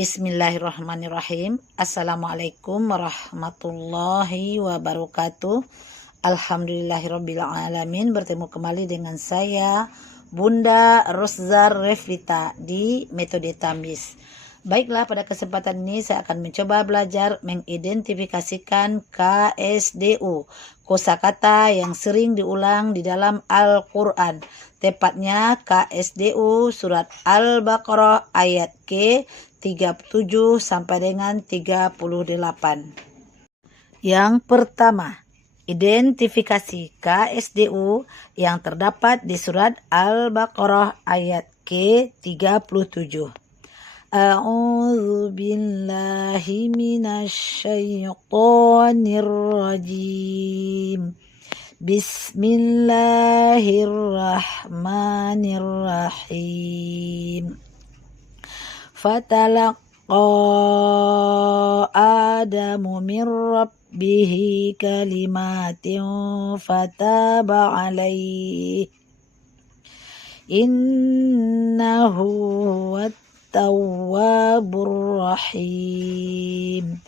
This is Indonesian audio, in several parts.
Bismillahirrahmanirrahim. Assalamualaikum warahmatullahi wabarakatuh. Alhamdulillahirrabbilalamin. Bertemu kembali dengan saya Bunda Rozar Revita di metode Tamis. Baiklah, pada kesempatan ini saya akan mencoba belajar mengidentifikasikan KSDU, kosakata yang sering diulang di dalam Al-Quran. Tepatnya KSDU surat Al-Baqarah ayat ke-37 sampai dengan 38. Yang pertama, identifikasi KSDU yang terdapat di surat Al-Baqarah ayat ke-37. A'udzu billahi minasyaitonir rajim. Bismillahirrahmanirrahim. Fatalaqa Adamu min rabbihi kalimatin fataba alaihi innahu huwat tawwabur rahim.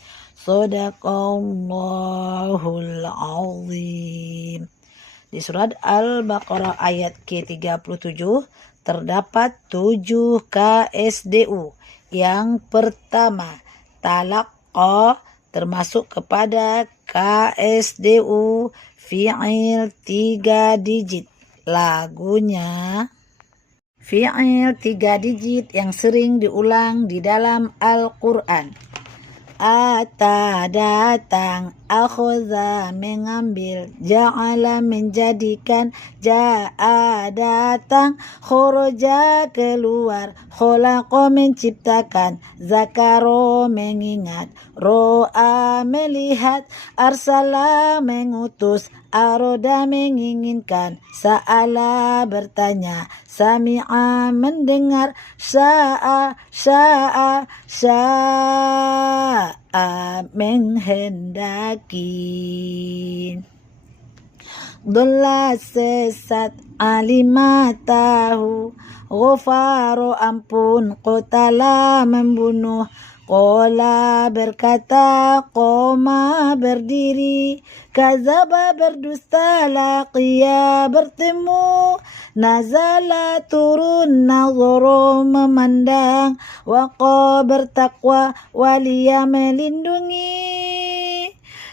Shadaqallahul azim. Di surat Al-Baqarah ayat ke-37 terdapat 7 KSDU. Yang pertama, talaqqa termasuk kepada KSDU fi'il 3 digit. Lagunya fi'il 3 digit yang sering diulang di dalam Al-Quran. Ata datang, akhadha mengambil, ja'ala menjadikan, ja'a datang, kharaja keluar, khalaqa menciptakan, zakaro mengingat, ro'a melihat, arsala mengutus, aroda menginginkan, sa'ala bertanya, sami'a mendengar, sya'a menghendaki. Dhalla sesat, alima tahu, ghafaro ampun, qatala membunuh, qala berkata, qoma berdiri, kazaba berdusta, laqiya bertemu, nazala turun, nazoro memandang, waqa bertakwa, walia melindungi.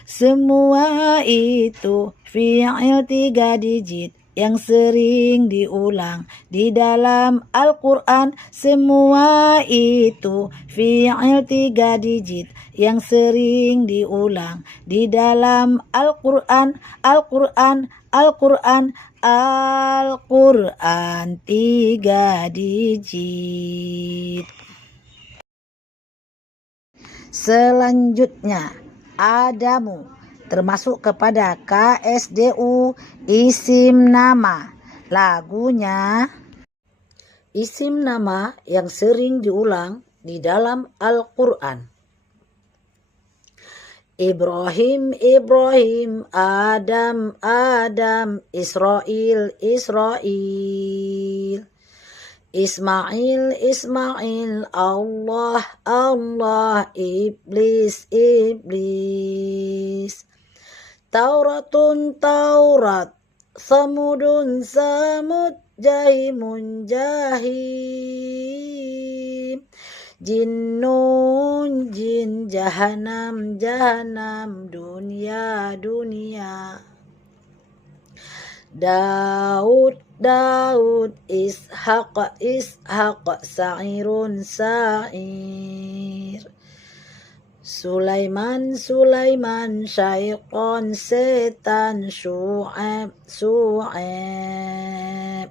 Semua itu fi'il 3 digit yang sering diulang di dalam Al-Quran. Semua itu fi'il 3 digit yang sering diulang di dalam Al-Quran. Al-Quran 3 digit. Selanjutnya, Adamu termasuk kepada KSDU isim nama. Lagunya isim nama yang sering diulang di dalam Al-Quran. Ibrahim, Ibrahim, Adam, Adam, Israel, Israel, Ismail, Ismail, Allah, Allah, Iblis, Iblis, Tauratun, Taurat, Samudun, Samud, Jahimun, Jahim, Jinnun, Jin, Jahanam, Jahanam, Dunia, Dunia, Daud, Daud, Ishaq, Ishaq, Sa'irun, Sa'ir, Sulaiman, Sulaiman, Syaitan, Setan, Syu'aib, Syu'aib,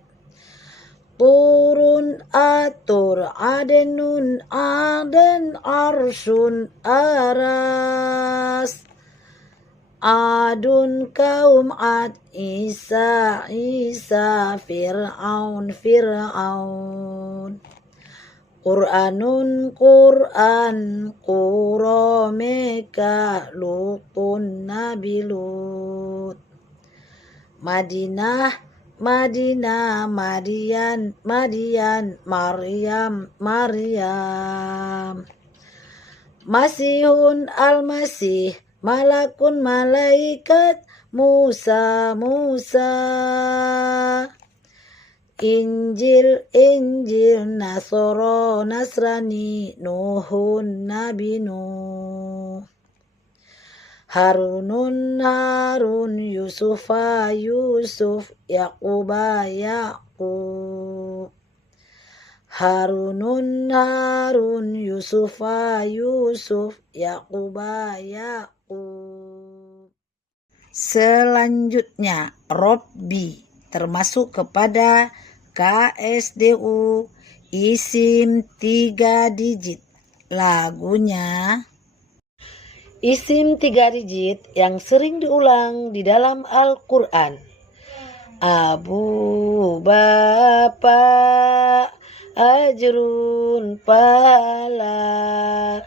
Turun, Atur, Adenun, Aden, Arsun, Aras, Adun, kaum Ad, Isa, Isa, Fir'aun, Fir'aun, Qur'anun, Qur'an, Qura, Meka, Lutun, Nabi Lut, Madinah, Madinah, Madian, Madian, Maryam, Maryam, Masihun al-Masih, malakun malaikat, Musa Musa. Injil Injil, Nasoro Nasrani, Nuhun Nabi Nuh. Harunun Harun, Yusufa Yusuf, Yaquba Yaqub. Harunun Harun, Yusufa Yusuf, Yaquba Yaqub. Selanjutnya Robbi termasuk kepada KSDU, isim 3 digit. Lagunya isim 3 digit yang sering diulang di dalam Al-Quran. Abu, bapak, ajrun, pahala,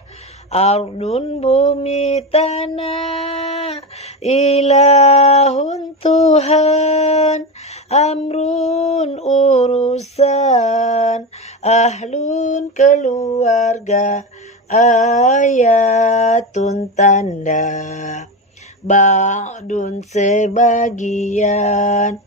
ardun, bumi, tanah, ilahun, Tuhan, amrun, urusan, ahlun, keluarga, ayatun, tanda, ba'dun, sebagian,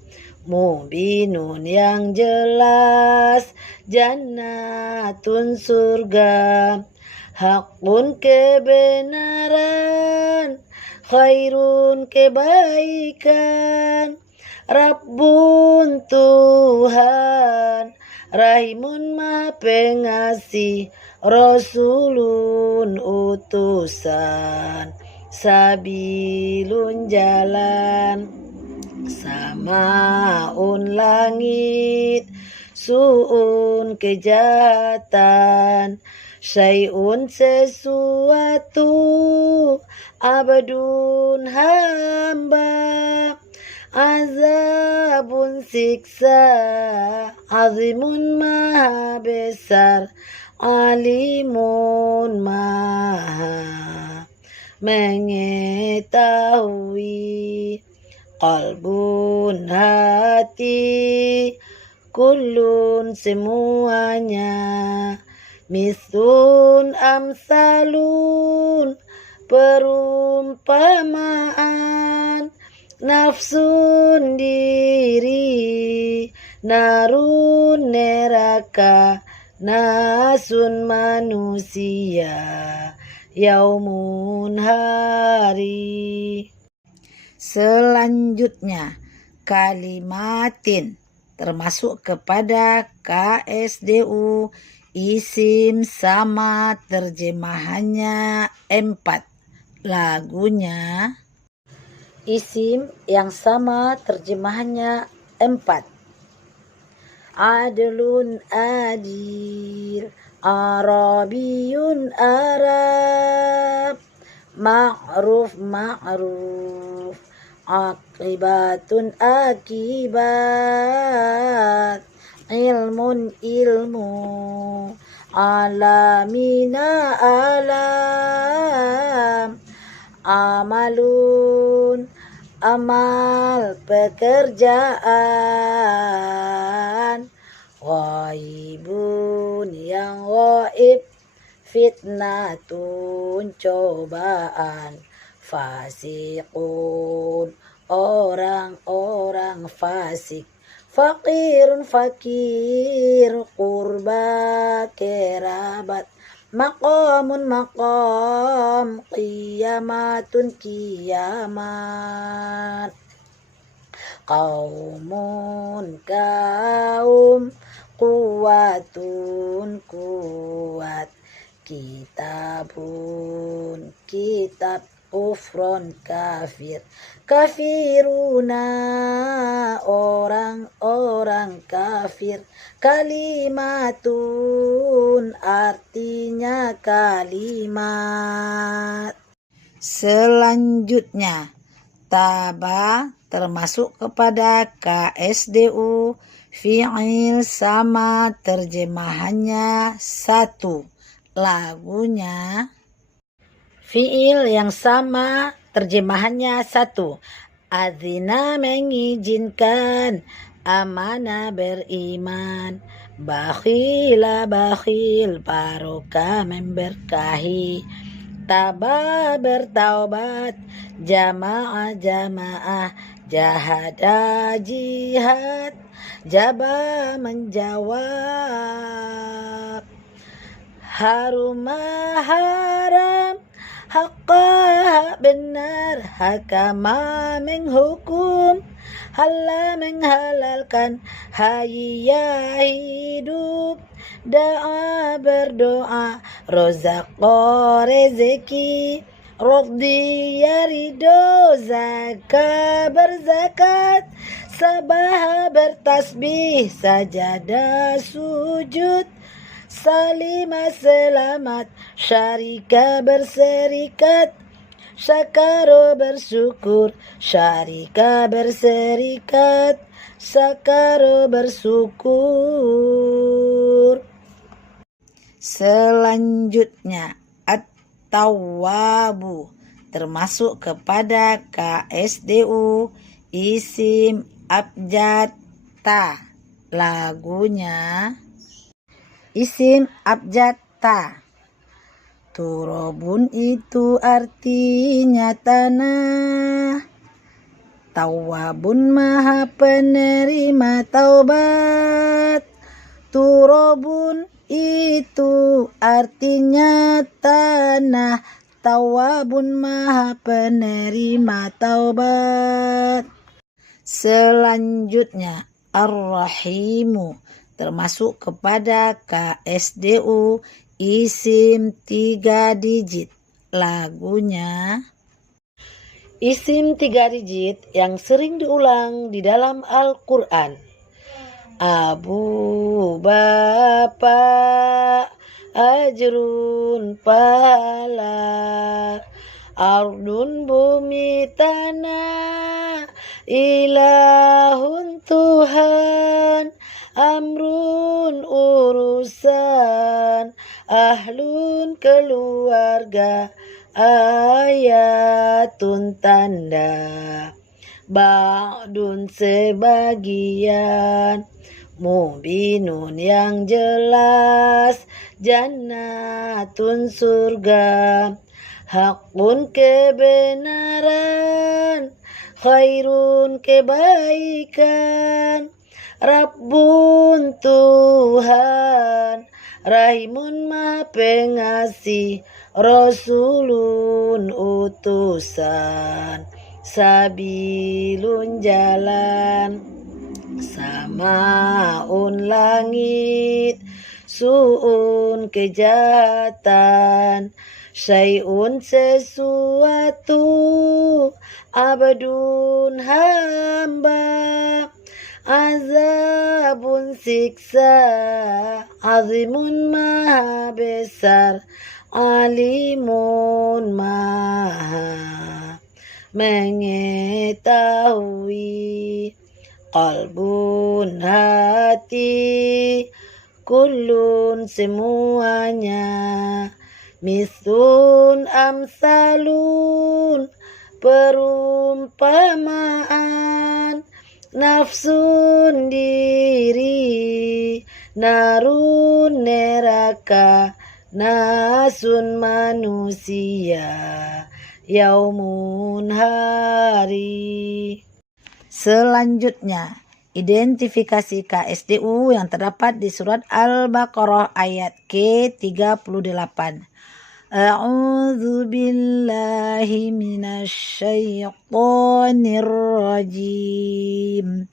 mubinun, yang jelas, jannatun, surga, hakun, kebenaran, khairun, kebaikan, Rabbun, Tuhan, Rahimun, Maha Pengasih, Rasulun, utusan, sabilun, jalan, samaun, langit, su'un, kejahatan, syai'un, sesuatu, abadun, hamba, azabun, siksa, azimun, maha besar, alimun, maha mengetahui, qalbun, hati, kullun, semuanya, mislun, amsalun, perumpamaan, nafsun, diri, narun, neraka, nasun, manusia, yaumun, hari. Selanjutnya kalimatin termasuk kepada KSDU, isim sama terjemahannya 4. Lagunya isim yang sama terjemahannya 4. Adlun, adil, Arabiyun, Arab, ma'ruf, ma'ruf, akibatun, akibat, ilmun, ilmu, alamina, alam, amalun, amal, pekerjaan, ghaibun, yang ghaib, fitnatun, cobaan, fasiqun, orang-orang fasik, fakirun, fakir, qurba, kerabat, maqamun, maqam, qiyamatun, kiamat, qaumun, kaum, kuwatun, kuat, kitabun, kitab, kufron, kafir, kafiruna, orang-orang kafir, kalimatun, artinya kalimat. Selanjutnya taba termasuk kepada KSDU, fi'il sama terjemahannya 1. Lagunya fi'il yang sama terjemahannya 1. Adzina, mengizinkan, amana, beriman, bakhila, bakhil, barokah, memberkahi, taba bertaubat, jamaah jamaah, jahada jihad, jaba menjawab, harumah haram, haqqa benar, hakama menghukum, halal menghalalkan, hayya hidup, da'a berdoa, rozaqo rezeki, Roddiya ridho, zaka berzakat, sabah bertasbih, sajadah sujud, salimah selamat, syarika berserikat, syakaro bersyukur, syarika berserikat, sakaro bersyukur. Selanjutnya at-tawwabu termasuk kepada KSDU, isim abjad ta. Lagunya isim abjad ta. Turobun itu artinya tanah, tawabun maha penerima taubat. Turobun itu artinya tanah, tawabun maha penerima taubat. Selanjutnya ar-rahimu termasuk kepada KSDU, isim 3 digit. Lagunya isim 3 digit yang sering diulang di dalam Al-Quran. Abu, bapak, ajrun, pahala, ardun, bumi, tanah, ilahun, Tuhan, amrun, urusan, ahlun, keluarga, ayatun, tanda, ba'dun, sebagian, mubinun, yang jelas, jannatun, surga, hakun, kebenaran, khairun, kebaikan, Rabbun, Tuhan, Rahimun, maha pengasih, Rasulun, utusan, sabilun, jalan, samaun, langit, su'un, kejahatan, syai'un, sesuatu, abadun, hamba, azabun, siksa, azimun, maha besar, alimun, maha mengetahui, qalbun, hati, kullun, semuanya, misun, amsalun, perumpamaan, nafsun, diri, narun, neraka, nasun, manusia, yaumun, hari. Selanjutnya identifikasi KSDU yang terdapat di surat Al-Baqarah ayat ke-38. A'udzu billahi minasyaitonir rajim.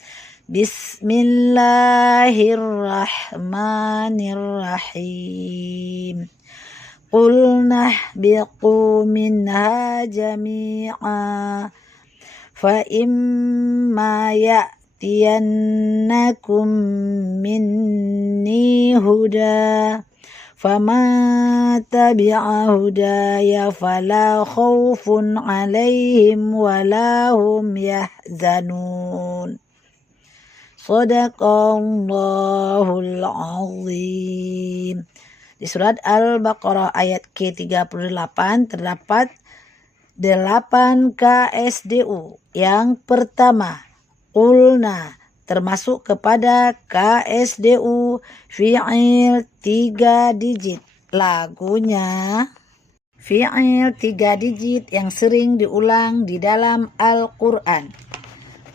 Bismillahirrahmanirrahim. Qulna ihbiqu minha jami'a fa imma ya'tiyannakum minni huda faman tabi'a hudaya fala khaufun 'alaihim wala hum yahzanun. Shadaqallahul azim. Di surat Al-Baqarah ayat ke-38 terdapat 8 KSDU. Yang pertama, qulna termasuk kepada KSDU fi'il 3 digit. Lagunya fi'il 3 digit yang sering diulang di dalam Al-Quran.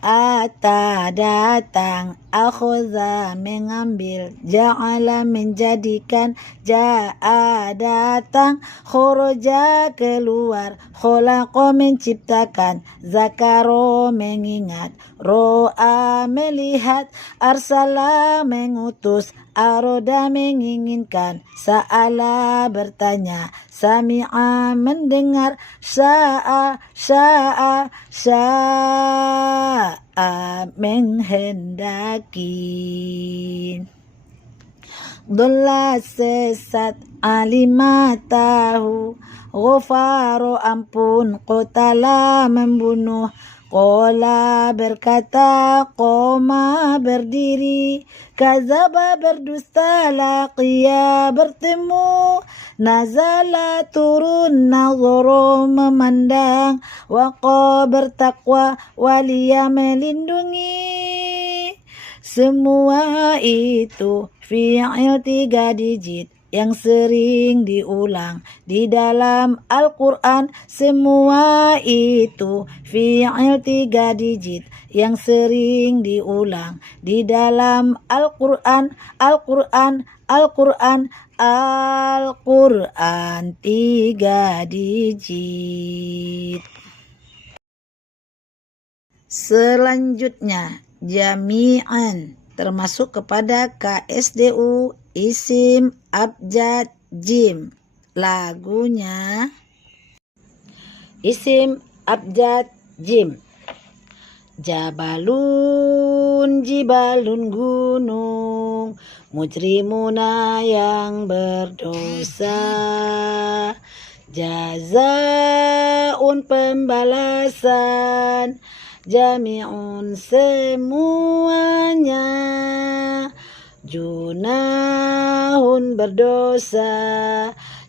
Ata datang, akhadha mengambil, ja'ala menjadikan, ja'a datang, khoroja keluar, kholaqa menciptakan, zakaro mengingat, ro'a melihat, arsala mengutus, aroda menginginkan, sa'ala bertanya, sami'a mendengar, sya'a menghendaki. Dolla sesat, alima tahu, ghafaro ampun, qotala membunuh, qola berkata, qoma berdiri, kazaba berdusta, laqiya bertemu, nazala turun, nazoro memandang, waqa bertakwa, walia melindungi. Semua itu fi'il 3 digit yang sering diulang di dalam Al-Quran. Semua itu fi'il 3 digit yang sering diulang di dalam Al-Quran. Al-Quran 3 digit. Selanjutnya, jami'an termasuk kepada KSDU, isim, abjad, jim. Lagunya isim, abjad, jim. Jabalun, jibalun gunung, mujrimuna yang berdosa, jazaun pembalasan, jami'un semuanya, junahun berdosa,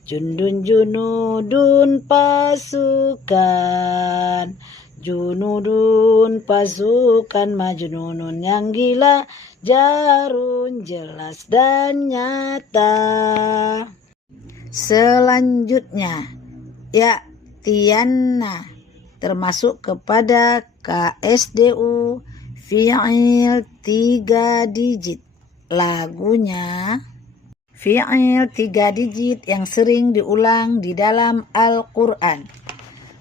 jundun junudun pasukan, junudun pasukan, majnunun yang gila, jarun jelas dan nyata. Selanjutnya, ya tiana termasuk kepada KSDU, fi'il 3 digit. Lagunya fi'il 3 digit yang sering diulang di dalam Al-Quran.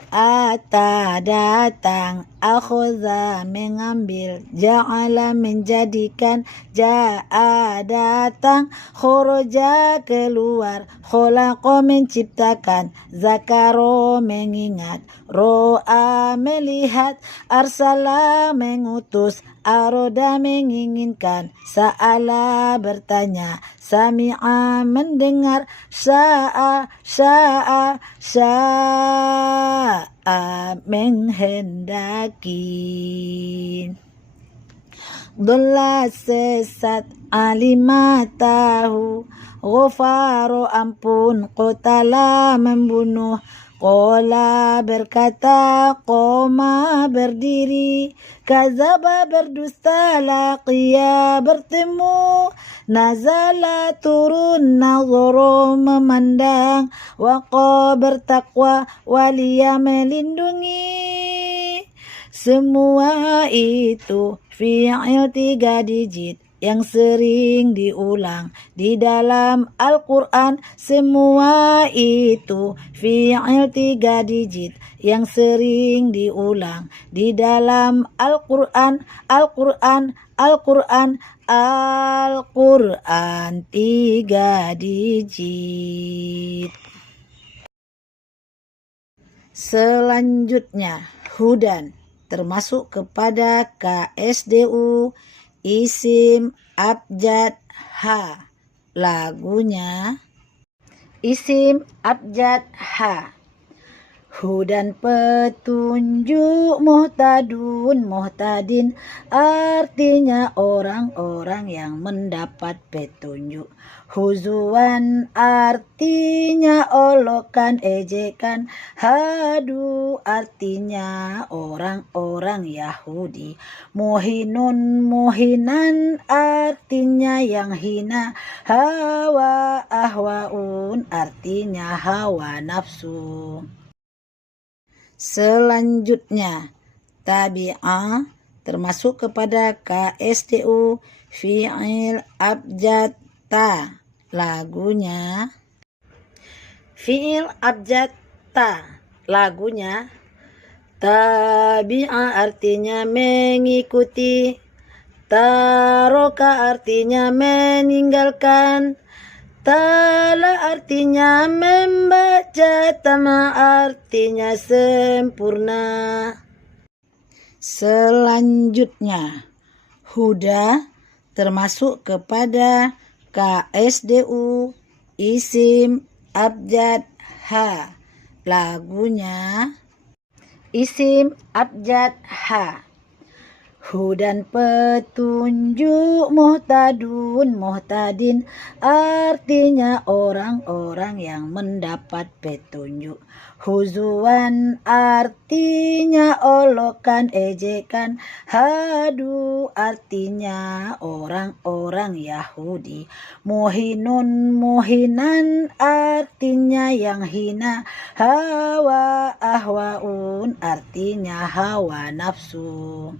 Ata datang, akhadha mengambil, ja'ala menjadikan, ja'a datang, khoroja keluar, kholaqa menciptakan, zakaro mengingat, ro'a melihat, arsala mengutus, aroda menginginkan, sa'ala bertanya, sami'a mendengar, sya'a menghendaki. Dolla sesat, alima tahu, ghafaro ampun, qotala membunuh, qola berkata, qoma berdiri, kazaba berdusta, laqiya bertemu, nazala turun, nazoro memandang, waqa bertakwa, walia melindungi. Semua itu fi'il 3 digit yang sering diulang di dalam Al-Quran. Semua itu fi'il 3 digit yang sering diulang di dalam Al-Quran. Al-Quran 3 digit. Selanjutnya, hudan termasuk kepada KSDU, isim, abjad, ha. Lagunya isim, abjad, ha. Hudan petunjuk, muhtadun muhtadin, artinya orang-orang yang mendapat petunjuk. Huzuan artinya olokan, ejekan. Hadu artinya orang-orang Yahudi. Muhinun muhinan artinya yang hina. Hawa ahwaun artinya hawa nafsu. Selanjutnya, tabi'ah termasuk kepada KSDU fi'il abjad ta. Lagunya fi'il abjad ta. Lagunya tabi'ah artinya mengikuti. Taroka artinya meninggalkan. Tala artinya membaca, tama artinya sempurna. Selanjutnya, huda termasuk kepada KSDU isim abjad ha. Lagunya isim abjad ha. Hudan petunjuk, muhtadun muhtadin, artinya orang-orang yang mendapat petunjuk. Huzuan artinya olokan, ejekan. Hadu artinya orang-orang Yahudi. Muhinun muhinan artinya yang hina. Hawa ahwaun artinya hawa nafsu.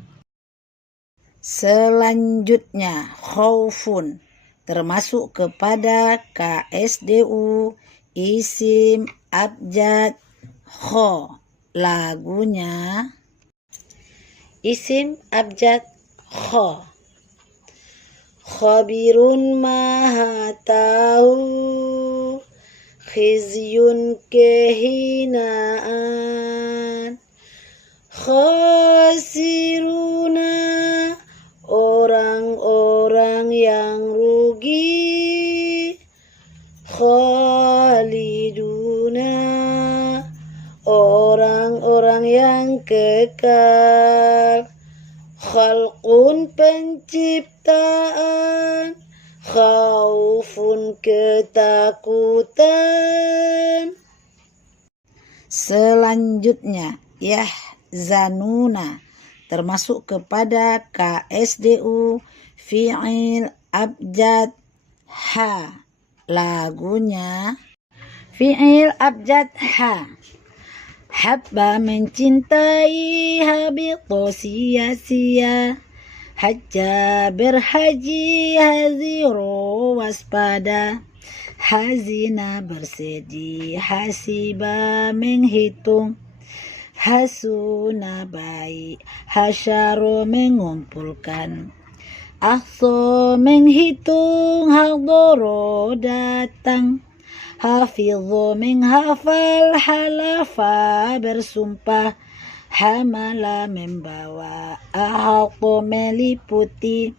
Selanjutnya, khaufun termasuk kepada KSDU isim abjad kho. Lagunya isim abjad kho. Khabirun maha tahu, khizyun kehinaan, khasiruna orang-orang yang rugi, khaliduna orang-orang yang kekal, khalqun penciptaan, khaufun ketakutan. Selanjutnya, yahzanuna termasuk kepada KSDU fi'il abjad ha. Lagunya fi'il abjad ha. Habba mencintai, habito sia-sia, hajja berhaji, haziro waspada, hazina bersedih, hasiba menghitung, hasuna baik, hasyaro mengumpulkan, ahso menghitung, hadoro datang, hafidho menghafal, halafa bersumpah, hamala membawa, ahaqo meliputi,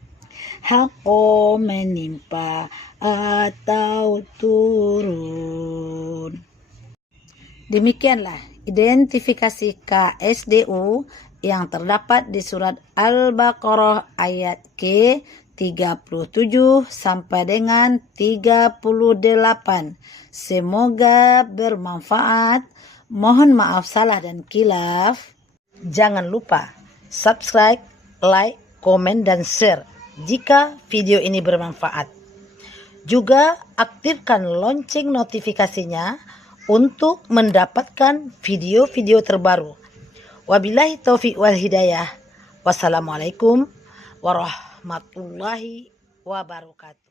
haqo menimpa atau turun. Demikianlah identifikasi KSDU yang terdapat di surat Al-Baqarah ayat ke-37 sampai dengan 38. Semoga bermanfaat. Mohon maaf salah dan kilaf. Jangan lupa subscribe, like, komen, dan share jika video ini bermanfaat. Juga aktifkan lonceng notifikasinya untuk mendapatkan video-video terbaru. Wabillahi taufiq wal hidayah. Wassalamualaikum warahmatullahi wabarakatuh.